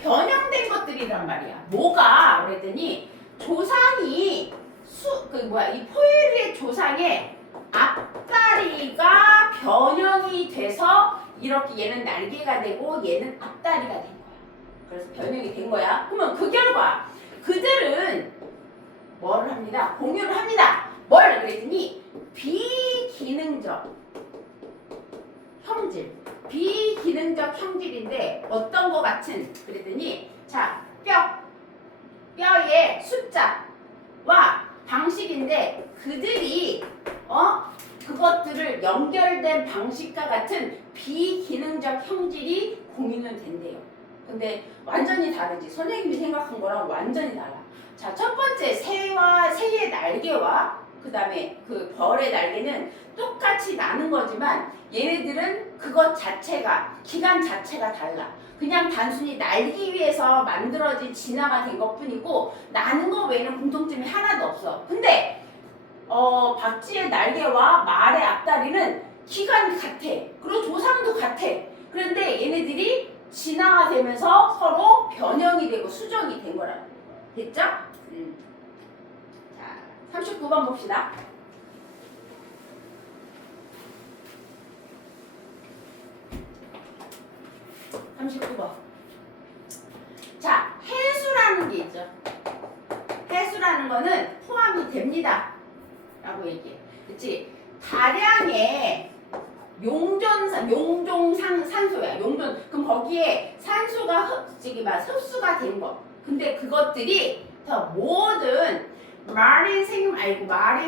변형된 것들이란 말이야. 뭐가? 그랬더니 조상이 이 포유류의 조상의 앞다리가 변형이 돼서 이렇게 얘는 날개가 되고 얘는 앞다리가 된 거야. 그래서 변형이 된 거야. 그러면 그 결과 그들은 뭐를 합니다? 공유를 합니다. 뭘? 그랬더니 비기능적 형질. 비기능적 형질인데 어떤 거 같은? 그랬더니 자, 뼈의 숫자와 방식인데 그들이 그것들을 연결된 방식과 같은 비기능적 형질이 공유는 된대요. 근데 완전히 다르지. 선생님이 생각한 거랑 완전히 달라. 자, 첫 번째 새의 날개와 그 다음에 그 벌의 날개는 똑같이 나는 거지만 얘네들은 그것 자체가 기관 자체가 달라. 그냥 단순히 날기 위해서 만들어진 진화가 된 것뿐이고 나는 거 외에는 공통점이 하나도 없어. 근데 박쥐의 날개와 말의 앞다리는 기관이 같아. 그리고 조상도 같아. 그런데 얘네들이 진화가 되면서 서로 변형이 되고 수정이 된 거라. 됐죠? 자, 39번 봅시다. 39번. 자, 해수라는 게 있죠. 해수라는 거는 포함이 됩니다. 라고 얘기해. 그치? 다량의 산소야. 그럼 거기에 산소가 흡수가 된 거. 근데 그것들이 더 모든 마린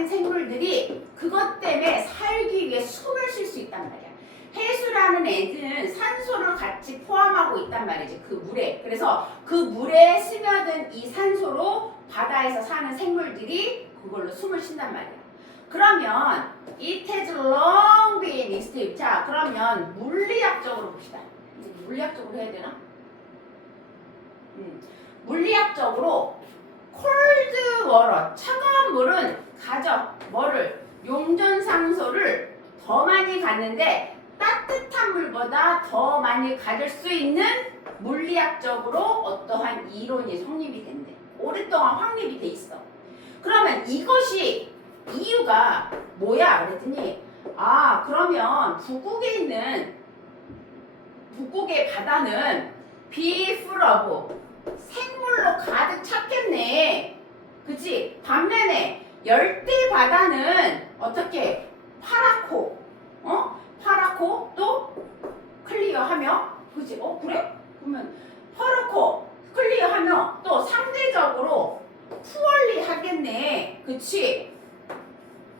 생물들이 그것 때문에 살기 위해 숨을 쉴 수 있단 말이야. 해수라는 애들은 산소를 같이 포함하고 있단 말이지. 그 물에. 그래서 그 물에 스며든 이 산소로 바다에서 사는 생물들이 그걸로 숨을 쉰단 말이야. 그러면 it has long been extinct. 자, 그러면 물리학적으로 봅시다. 이제 물리학적으로 해야 되나? 물리학적으로 cold water, 차가운 물은 뭐를? 용존상소를 더 많이 갖는데 따뜻한 물보다 더 많이 가질 수 있는 물리학적으로 어떠한 이론이 성립이 된대. 오랫동안 확립이 돼 있어. 그러면 이것이 이유가 뭐야? 그랬더니 그러면 북극의 바다는 be full of 생물로 가득 찼겠네. 그치? 반면에 열대 바다는 어떻게 파랗고 또 클리어하며 그치? 그래? 그러면 파랗고 클리어하며 또 상대적으로 푸얼리 하겠네. 그치?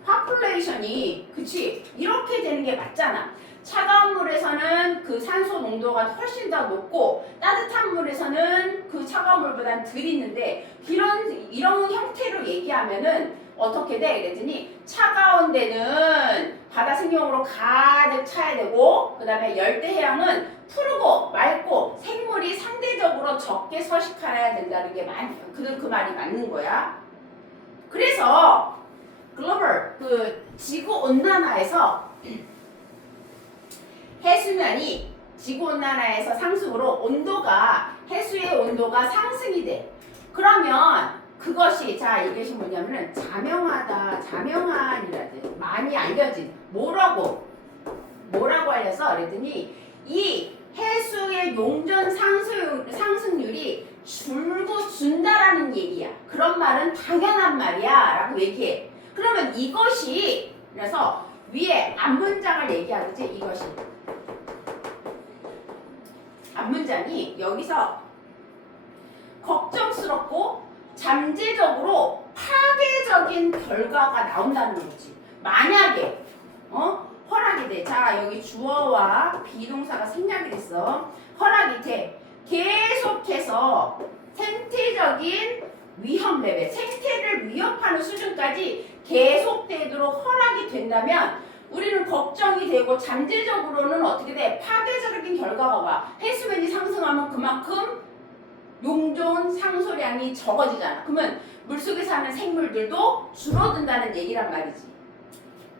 파퓰레이션이 그치? 이렇게 되는 게 맞잖아. 차가운 물에서는 그 산소 농도가 훨씬 더 높고 따뜻한 물에서는 그 차가운 물보다는 덜 있는데 이런 형태로 얘기하면은 어떻게 돼? 그랬더니 차가운 데는 바다 생명으로 가득 차야 되고 그 다음에 열대해양은 푸르고 맑고 생물이 상대적으로 적게 서식하여야 된다는 게 그 말이 맞는 거야. 그래서 글로벌 지구온난화에서 해수면이 지구온난화에서 상승으로 해수의 온도가 상승이 돼. 그러면 그것이 이것이 뭐냐면은 자명한이라든 많이 알려진 뭐라고 알려서 그랬더니 이 해수의 용존 상승률이 줄고 준다라는 얘기야. 그런 말은 당연한 말이야 라고 얘기해. 그러면 이것이 그래서 위에 앞문장을 얘기하듯이 이것이 앞문장이 여기서 걱정스럽고 잠재적으로 파괴적인 결과가 나온다는 거지. 만약에 허락이 돼. 자, 여기 주어와 비동사가 생략이 됐어. 허락이 돼. 계속해서 생태적인 위험 레벨, 생태를 위협하는 수준까지 계속되도록 허락이 된다면 우리는 걱정이 되고 잠재적으로는 어떻게 돼? 파괴적인 결과가 와. 해수면이 상승하면 그만큼 용존 상소량이 적어지잖아. 그러면 물속에 사는 생물들도 줄어든다는 얘기란 말이지.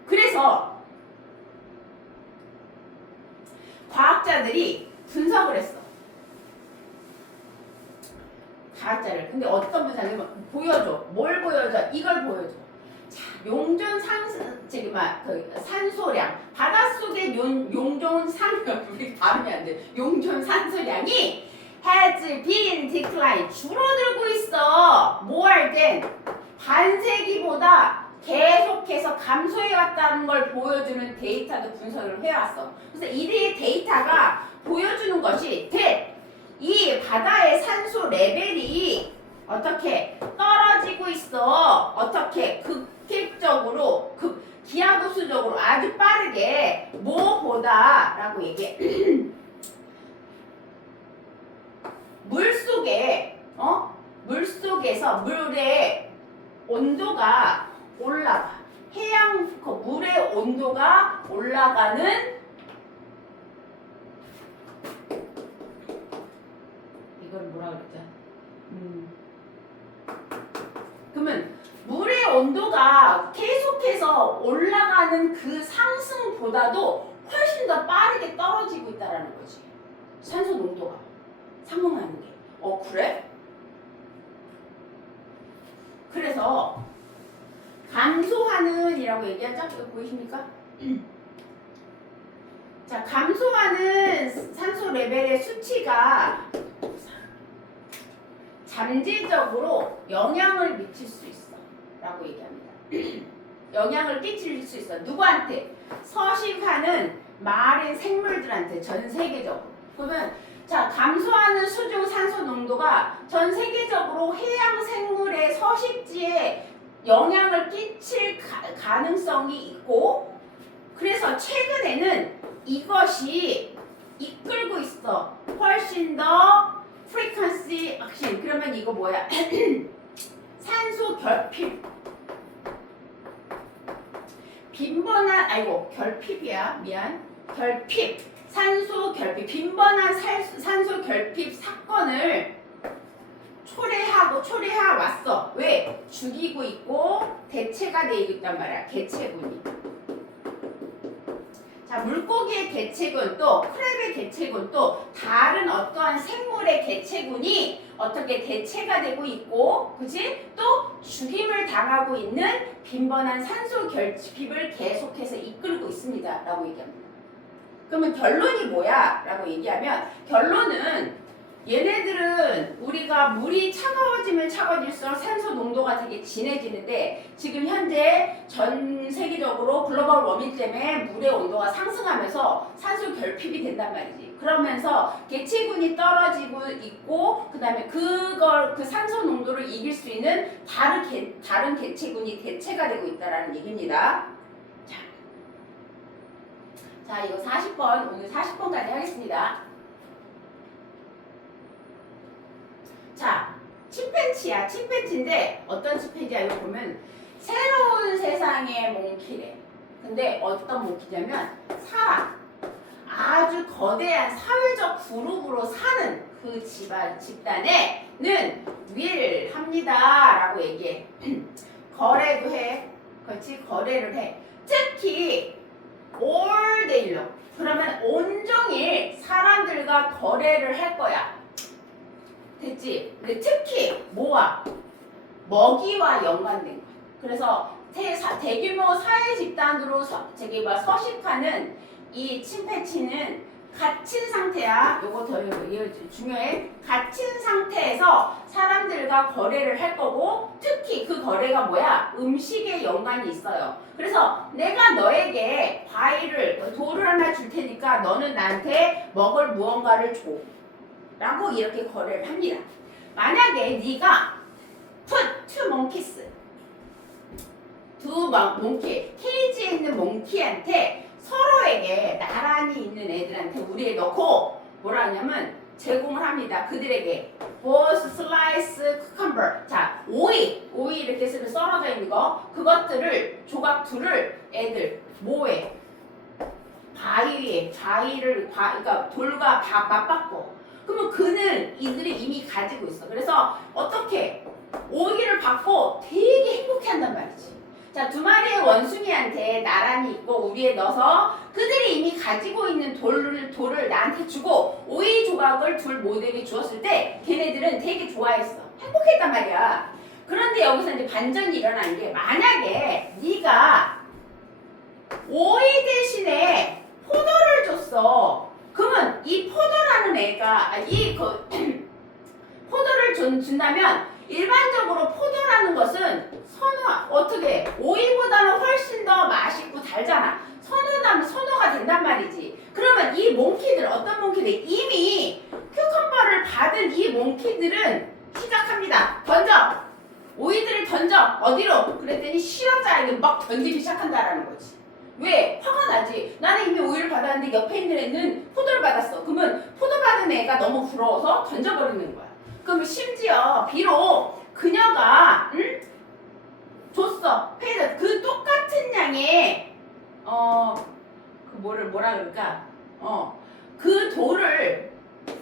그래서 과학자들이 분석을 했어. 과학자를. 근데 어떤 분석이냐면 보여줘. 뭘 보여줘? 이걸 보여줘. 자, 용존 산소량. 바닷속의 용존 우리 발음이 안 돼. 용존 산소량이 has been decline. 줄어들고 있어. more than 반세기보다 계속해서 감소해왔다는 걸 보여주는 데이터도 분석을 해왔어. 그래서 이들의 데이터가 보여주는 것이 이 바다의 산소 레벨이 어떻게 떨어지고 있어. 어떻게 급격적으로 기하급수적으로 아주 빠르게 뭐보다라고 얘기해. 물속에서 물의 온도가 올라가. 물의 온도가 올라가는 이걸 뭐라 그랬죠? 그러면 물의 온도가 계속해서 올라가는 그 상승보다도 훨씬 더 빠르게 떨어지고 있다는 거지. 산소 농도가 상승하는 게. 그래? 그래서 감소하는 이라고 얘기하죠? 이거 보이십니까? 자, 감소하는 산소 레벨의 수치가 잠재적으로 영향을 미칠 수 있어 라고 얘기합니다. 영향을 끼칠 수 있어. 누구한테? 서식하는 마른 생물들한테 전 세계적으로. 그러면 자, 감소하는 수중 산소 농도가 전 세계적으로 해양 생물의 서식지에 영향을 끼칠 가능성이 있고, 그래서 최근에는 이것이 이끌고 있어. 훨씬 더 frequency action. 그러면 이거 뭐야? 산소 결핍. 결핍이야. 미안. 결핍. 산소 결핍. 빈번한 산소 결핍 사건을 초래해 왔어. 왜? 죽이고 있고 대체가 되고 있단 말이야. 개체군이. 자, 물고기의 개체군 또 크랩의 개체군 또 다른 어떠한 생물의 개체군이 어떻게 대체가 되고 있고, 그치? 또 죽임을 당하고 있는 빈번한 산소 결핍을 계속해서 이끌고 있습니다. 라고 얘기합니다. 그러면 결론이 뭐야? 라고 얘기하면 결론은 얘네들은 우리가 물이 차가워지면 차가워질수록 산소 농도가 되게 진해지는데 지금 현재 전 세계적으로 글로벌 워밍 때문에 물의 온도가 상승하면서 산소 결핍이 된단 말이지. 그러면서 개체군이 떨어지고 있고 그 다음에 그 산소 농도를 이길 수 있는 다른 개체군이 대체가 되고 있다는 얘기입니다. 자, 이거 40번, 오늘 40번까지 하겠습니다. 자, 침팬지야. 침팬지인데 어떤 침팬지야? 이거 보면 새로운 세상의 몽키래. 근데 어떤 몽키냐면 사람, 아주 거대한 사회적 그룹으로 사는 그 집단에는 윌합니다 라고 얘기해. 거래도 해. 그렇지? 거래를 해. 특히 all day long. 그러면 온종일 사람들과 거래를 할 거야. 됐지? 근데 특히 뭐와? 먹이와 연관된 거야. 그래서 대규모 사회 집단으로 서식하는 이 침팬지는 갇힌 상태야. 요거 더 중요해. 갇힌 상태에서 사람들과 거래를 할 거고 특히 그 거래가 뭐야? 음식에 연관이 있어요. 그래서 내가 너에게 과일을 돌을 하나 줄 테니까 너는 나한테 먹을 무언가를 줘. 라고 이렇게 거래를 합니다. 만약에 네가 put two monkeys 두 몽키 케이지에 있는 몽키한테 서로에게 나란히 있는 애들한테 우리에 넣고 뭐라 하냐면 제공을 합니다. 그들에게 both slice cucumber 자 오이 이렇게 쓰면 썰어져 있는 거 그것들을 조각 둘을 애들 뭐에 바위 위에 그러니까 돌과 맞바꿔 그러면 그는 이들이 이미 가지고 있어. 그래서 어떻게 오이를 받고 되게 행복해한단 말이지. 자, 두 마리의 원숭이한테 나란히 있고 우리에 넣어서 그들이 이미 가지고 있는 돌을 나한테 주고 오이 조각을 둘 모두에게 주었을 때 걔네들은 되게 좋아했어. 행복했단 말이야. 그런데 여기서 이제 반전이 일어나는 게 만약에 네가 오이 대신에 포도를 줬어. 그러면 이 포도라는 애가 포도를 준다면 일반적으로 포도라는 것은 어떻게 오이보다는 훨씬 더 맛있고 달잖아. 선호가 된단 말이지. 그러면 이 몽키들 어떤 몽키들 이미 큐컴버를 받은 이 몽키들은 시작합니다. 던져. 오이들을 던져. 어디로? 그랬더니 실험자에게 막 던지기 시작한다라는 거지. 왜? 화가 나지. 나는 이미 오이를 받았는데 옆에 있는 애는 포도를 받았어. 그러면 포도 받은 애가 너무 부러워서 던져버리는 거야. 그럼 심지어 비록 그녀가 줬어. 그 똑같은 양의 그 뭐라 그럴까? 그 돌을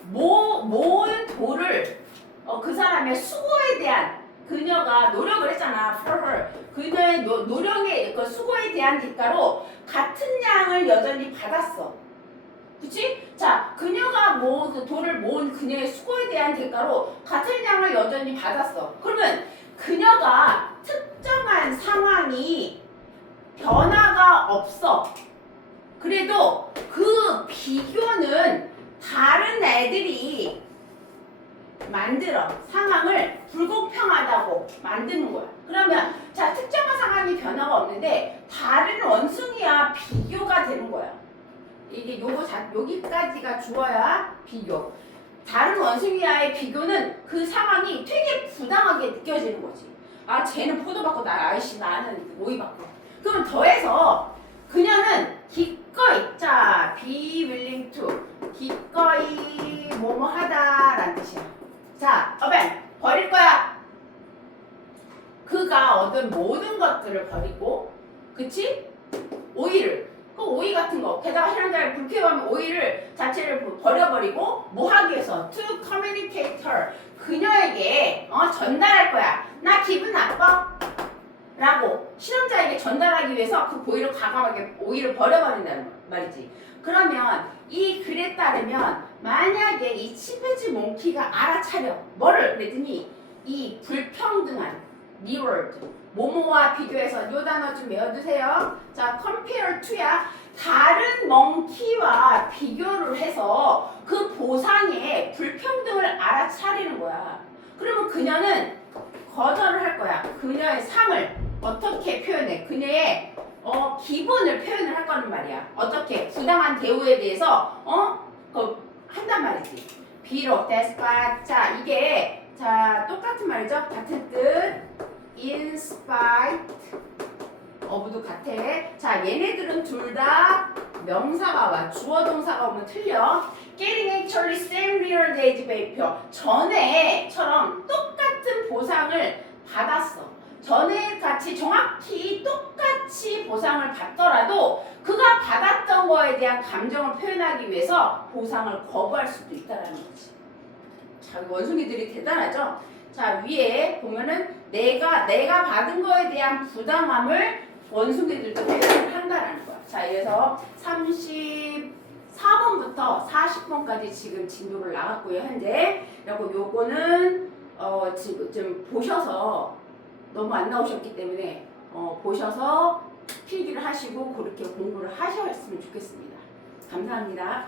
모은 돌을 그 사람의 수고에 대한 그녀가 노력을 했잖아. 그녀의 노력의 그 수고에 대한 대가로 같은 양을 여전히 받았어. 그치? 자, 그녀가 그 돌을 모은 그녀의 수고에 대한 대가로 같은 양을 여전히 받았어. 그러면 그녀가 특정한 상황이 변화가 없어. 그래도 그 비교는 다른 애들이 만들어 상황을 불공평하다고 만드는 거야. 그러면 자 특정한 상황이 변화가 없는데 다른 원숭이와 비교가 되는 거야. 이게 여기까지가 주어야 비교. 다른 원숭이와의 비교는 그 상황이 되게 부당하게 느껴지는 거지. 아 쟤는 포도 받고 나는 오이 받고. 그럼 더해서 그녀는 기꺼이 자 be willing to 기꺼이 뭐뭐 하다라는 뜻이야. 자, 버릴 거야. 그가 얻은 모든 것들을 버리고, 그치? 오이를, 그 오이 같은 거, 게다가 실험자를 불쾌하면 오이를 자체를 버려버리고, 뭐 하기 위해서? To communicate her. 그녀에게 전달할 거야. 나 기분 나빠? 라고 실험자에게 전달하기 위해서 그 과감하게 오이를 버려버린다는 말이지. 그러면 이 글에 따르면 만약에 이 침팬지 몽키가 알아차려 뭐를 그랬더니 이 불평등한 mirrored 모모와 비교해서 요 단어 좀 외워두세요. 자 compare to야 다른 몽키와 비교를 해서 그 보상의 불평등을 알아차리는 거야. 그러면 그녀는 거절을 할 거야. 그녀의 상을 어떻게 표현해? 그녀의 기분을 표현을 할 거란 말이야. 어떻게? 부당한 대우에 대해서 한단 말이지. 비록 despite 자 이게 자 똑같은 말이죠. 같은 뜻 in spite of도 같아. 자 얘네들은 둘 다 명사가 와. 주어 동사가 오면 틀려. Getting actually same real wage 배표 전에처럼 똑같은 보상을 받았어. 전에 같이 정확히 똑같이 보상을 받더라도 그가 받았던 거에 대한 감정을 표현하기 위해서 보상을 거부할 수도 있다는 거지. 자, 원숭이들이 대단하죠? 자, 위에 보면은 내가 받은 거에 대한 부당함을 원숭이들도 표현을 한다는 거야. 자, 그래서 34번부터 40번까지 지금 진도를 나갔고요, 현재. 그리고 요거는 지금 좀 보셔서 너무 안 나오셨기 때문에 보셔서 필기를 하시고 그렇게 공부를 하셨으면 좋겠습니다. 감사합니다.